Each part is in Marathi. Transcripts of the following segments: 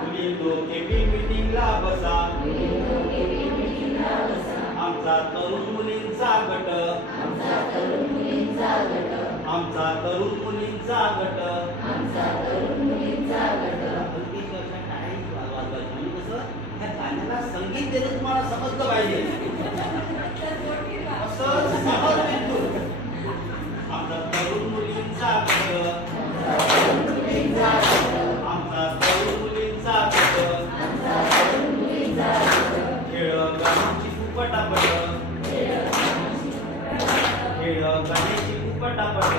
मुलींनो केबी मीटिंगला बसा, आमचा तरुण मुलींचा गट, आमचा तरुण मुलींचा गट, संगीत देणं तुम्हाला समजलं पाहिजे असं सहज बिंदू. आमचा तरुण मुलींचा गट, आमचा तरुण मुलींचा गट, खेळ गाण्याची फुपटापट, खेळ गाण्याची फुपटापट,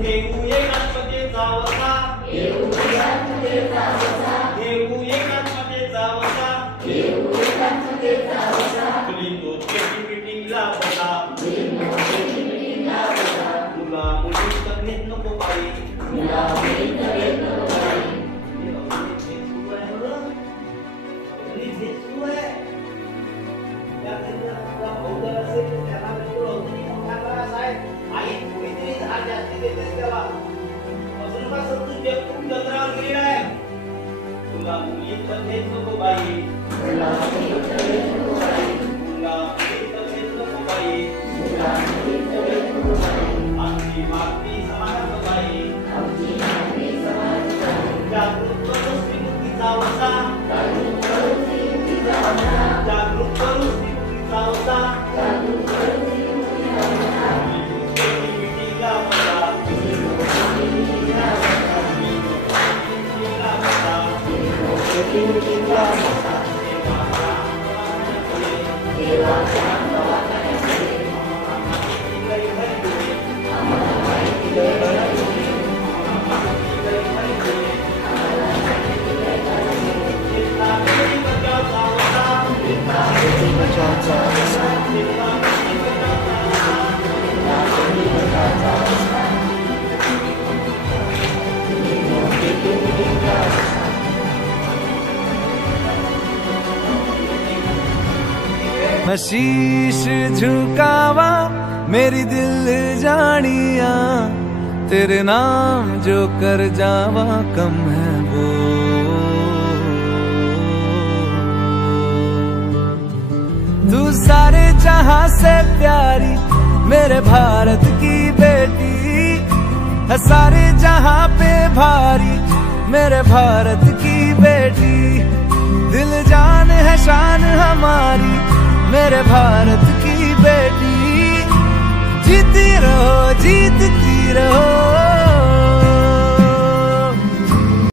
घेऊ एकात्मतेचा वसा, घेऊ एकात्मतेचा वसा, मुलींनो केबी मीटिंगला बसा, मुला मुलींत भेद नको बाई, मुला मुलींत भेद नको बाई, मुला मुलींत भेद नको बाई, आमची मागणी समान बाई, जागृत करू स्त्रीमुक्तीचा वसा, जागृत करू स्त्रीमुक्तीचा वसा, मीटिंगला बसा, मैं शीश झुकावा मेरी दिल जानिया, तेरे नाम जो कर जावा कम है वो। तू सारे जहां से प्यारी मेरे भारत की बेटी है, सारे जहां पे भारी मेरे भारत की बेटी। दिल जान है शान हमारी मेरे भारत की बेटी। जीती रहो जीतती रहो।